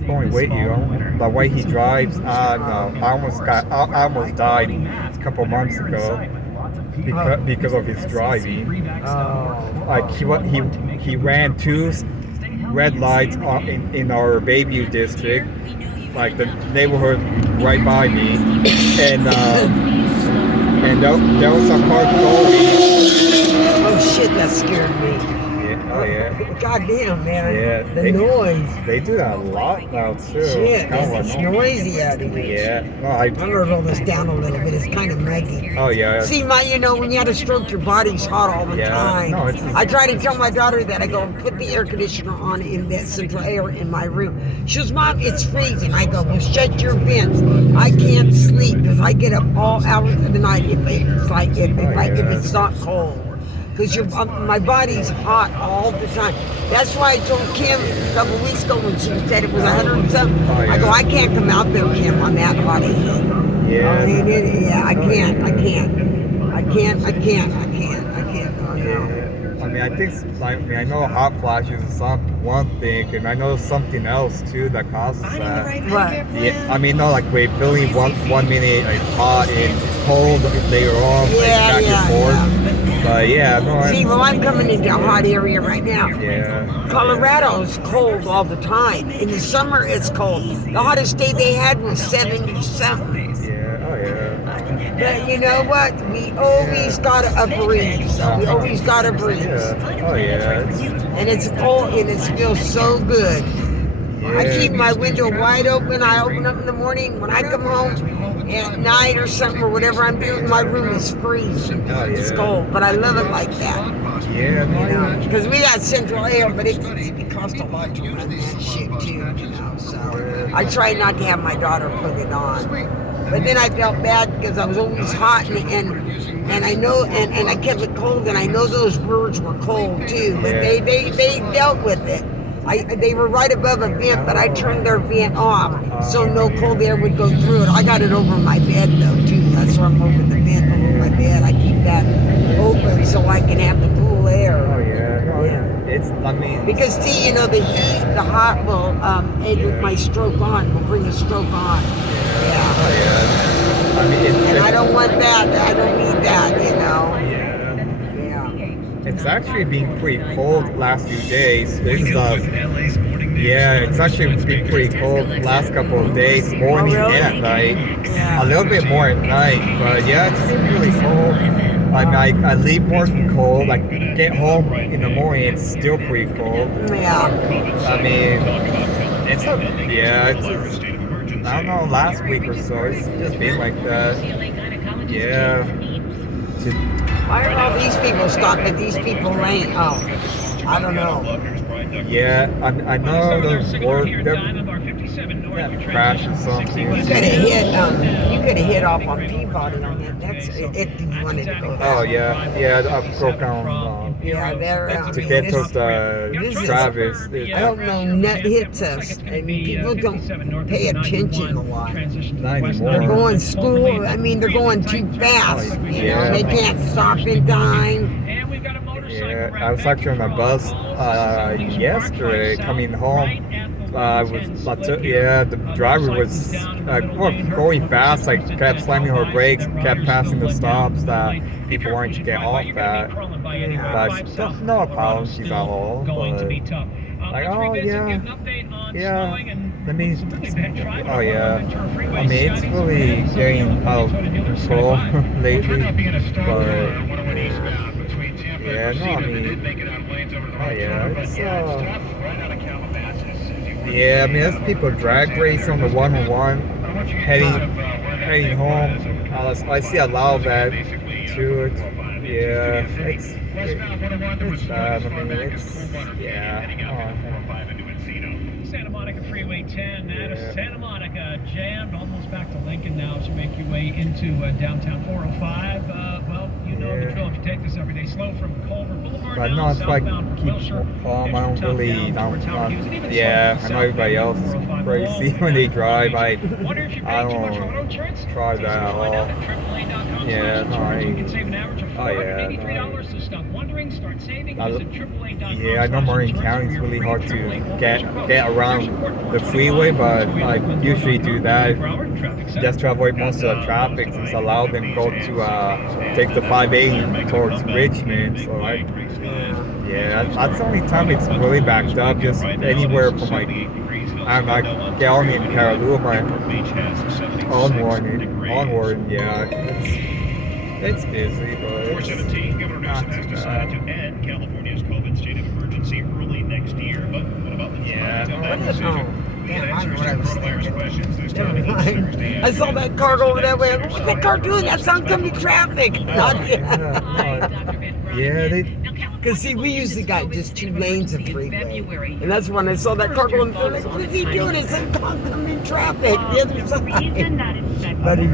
going with you. The way he drives, no, I almost died a couple months ago because of his driving. Like he ran two red lights in our Bayview district, like the neighborhood right by me, and there was a car going. Oh shit, that scared me. Oh yeah. God damn, man. Yeah. The noise. They do that a lot now too. Shit, it's noisy out here. Yeah. No, I'm gonna roll this down a little bit. It's kind of muggy. Oh yeah. See, when you had a stroke, your body's hot all the time. No, I try to tell my daughter that. I go, put the air conditioner on in that central air in my room. She goes, Mom, it's freezing. I go, well, shut your vents. I can't sleep because I get up all hours of the night if it's not cold. Because my body's hot all the time. That's why I told Kim a couple weeks ago when she said it was 100 and something. I go, I can't come out there, Kim, on that hot heat. Yeah. I can't. I know hot flashes is one thing, and I know something else too that causes that. What? Yeah, I mean, no, like we're feeling one minute like hot and cold later on, like back and forth. But yeah, no. See, well, I'm coming into a hot area right now. Yeah. Colorado's cold all the time. In the summer, it's cold. The hottest day they had was 70 something. Yeah. Oh yeah. But you know what? We always got a breeze. We always got a breeze. Yeah. Oh yeah. And it's cold and it feels so good. Yeah. I keep my window wide open. I open up in the morning. When I come home at night or something or whatever I'm doing, my room is freezing. Oh, yeah. It's cold, but I love it like that. Yeah. You know, because we got central air, but it costs a lot to run that shit too. You know, so I try not to have my daughter put it on. But then I felt bad because I was always hot and I know and I kept it cold and I know those birds were cold too, but they dealt with it. They were right above a vent, but I turned their vent off so no cold air would go through it. I got it over my bed though too. That's why I'm over the vent over my bed. I keep that open so I can have the cool air. Oh yeah. Because see, the heat, the hot will with my stroke on will bring a stroke on. Yeah. Oh yeah. And I don't want that. I don't need that. It's actually been pretty cold last few days. It's actually been pretty cold last couple of days, morning and at night. Yeah. A little bit more at night, but yeah, it's been really cold. I leave work cold, like get home in the morning, it's still pretty cold. Yeah. I mean, I don't know, last week or so, it's just been like that. Yeah. Why are all these people stopping? These people ain't. Oh, I don't know. Yeah, I know that crash or something. You could have hit off on Peabody on that. That's if you wanted to go that. Oh yeah, I broke down. To get towards Travis. I don't know. Net hits us. I mean, people don't pay attention a lot. Not anymore. They're going school. I mean, they're going too fast. They can't stop in time. Yeah, I was actually on a bus yesterday coming home. The driver was going fast, like kept slamming her brakes, kept passing the stops that people wanted to get off at. But no apologies at all. But like, let me. Oh yeah, I mean it's really getting out of control lately. But yeah, no, I mean, oh yeah, it's yeah, I mean, there's people drag race on the 101 heading home. I see a lot of that too. It's bad. I mean, Santa Monica Freeway 10 out of Santa Monica, jammed almost back to Lincoln now as you make your way into downtown 405. Well, you know the drill. If you take this every day, slow from Culver Boulevard but down, no, it's like southbound from Wilshire, I don't really, I know everybody else is crazy when they drive. I don't try that at all. Yeah, no, I know Marin County is really hard to get around the freeway, but I usually do that just to avoid most of the traffic, since allow them go to take the 580 towards Richmond. So that's the only time it's really backed up. Just anywhere from like I'm like Galway and Caraluma onward. Yeah, it's busy, but 417, Governor Newsom has decided to end California's COVID state of emergency early next year. But what about the timing of that decision? Coronavirus questions this time Thursday. I saw that car go over that way. What's that car doing? That's oncoming traffic. Because see, we usually got just 2 lanes of freeway, and that's when I saw that car going through. Like, what is he doing? It's oncoming traffic. The other side. But he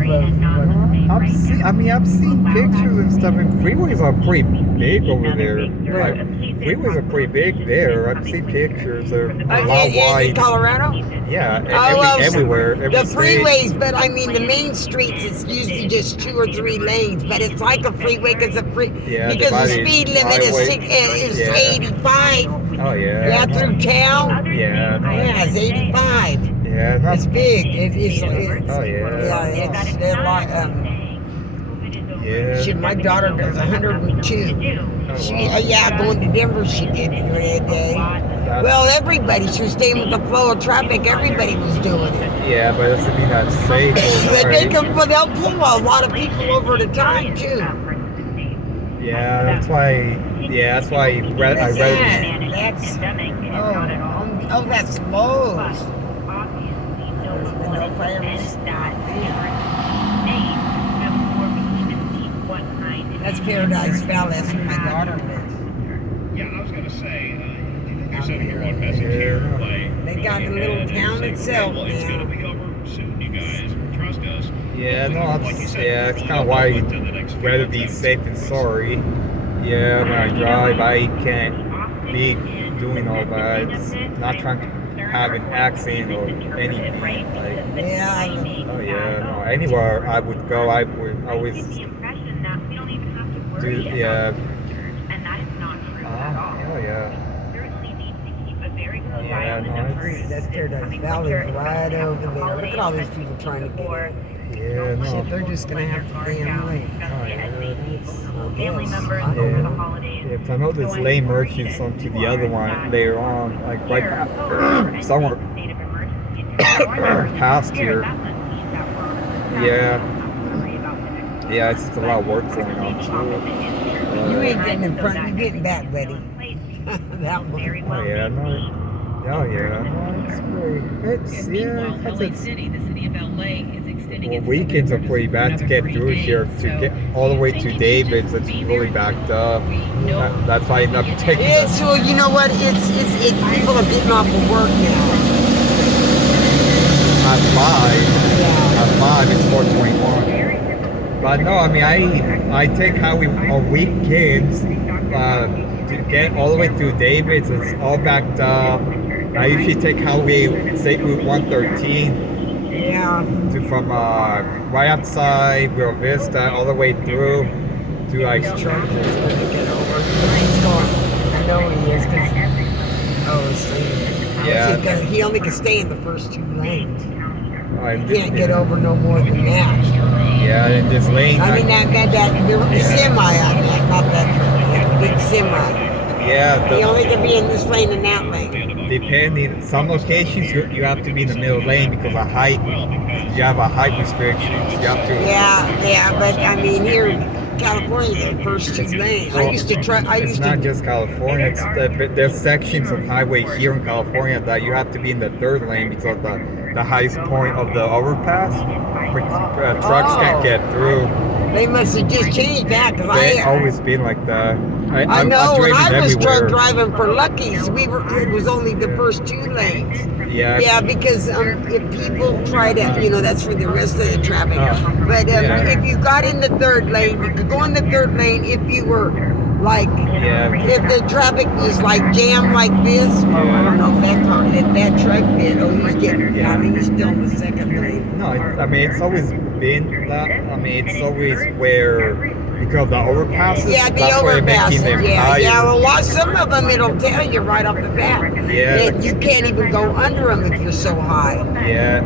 I've seen pictures and stuff, and freeways are pretty big over there. Like, freeways are pretty big there. I've seen pictures. They're a lot wide. In Colorado? Yeah, everywhere. Every the state. freeways, but I mean the main streets is usually just 2 or 3 lanes, but it's like a freeway because the speed limit is 85. Oh yeah. Yeah, through town. Yeah. No, Yeah, it's 85. Yeah, not It's big. It's oh yeah. it's a lot. Yeah. My daughter does 102. Going to Denver, she did that day. Well, everybody, she was staying with the flow of traffic. Everybody was doing it. Yeah, but it doesn't mean that's safe. But they'll pull a lot of people over at a time too. Yeah, that's why. Yeah, that's why I read. That's Lowe's. That's Paradise Valley. That's where my daughter lives. Yeah, I was going to say, you said here on message here. They got a little town itself now. It's going to be over soon, you guys. Trust us. Yeah, no, it's kind of why I'd rather be safe than sorry. Yeah, when I drive, I can't be doing all that. It's not trying to have an accident or anything. Like, oh yeah, no. Anywhere I would go, I would always do. Yeah. Oh yeah. Yeah, no, that's Paradise Valley right over there. Look at all these people trying to get in. Yeah, no. Shit, they're just gonna have to damn wait. Family members over the holidays. Yeah, 'cause I know this lane merges onto the other one later on, like right somewhere past here. Yeah, it's just a lot of work going on too. You ain't getting in front, you're getting back, buddy. That one. Oh yeah, no. Oh yeah, no, it's great. Well, weekends are pretty bad to get through here. To get all the way to David's, it's really backed up. That's why I end up taking. So you know what? It's people are getting off of work now. At 5, it's 4:21. But no, I mean I take highway on weekends to get all the way through David's. It's all backed up. I usually take highway, say Route 113. Yeah. From right outside Rio Vista all the way through to like I know he is. Yeah. He only can stay in the first 2 lanes. He can't get over no more than that. Yeah, and this lane. I mean the semi on that, not that big semi. Yeah. He only can be in this lane and that lane. Depending, some locations you have to be in the middle lane because of height. You have a height restriction. You have to. Yeah, but I mean here in California, the first 2 lanes. Well, it's not just California. There's sections of highway here in California that you have to be in the 3rd lane because of the highest point of the overpass. Trucks can't get through. They must have just changed that because It's always been like that. I know when I was driving for Lucky's, it was only the first 2 lanes. Yeah, because if people try to, that's for the rest of the traffic. But if you got in the 3rd lane, you could go in the 3rd lane if you were like, if the traffic was like jammed like this. I don't know if that truck did. He's getting. I mean, he's still in the 2nd lane. No, I mean it's always been that. I mean it's always where Because the overpasses. Yeah, the that's why they're making them overpasses. Yeah, higher. yeah. Well, some of them it'll tell you right off the bat Yeah. that you can't even go under them if you're so high. Yeah,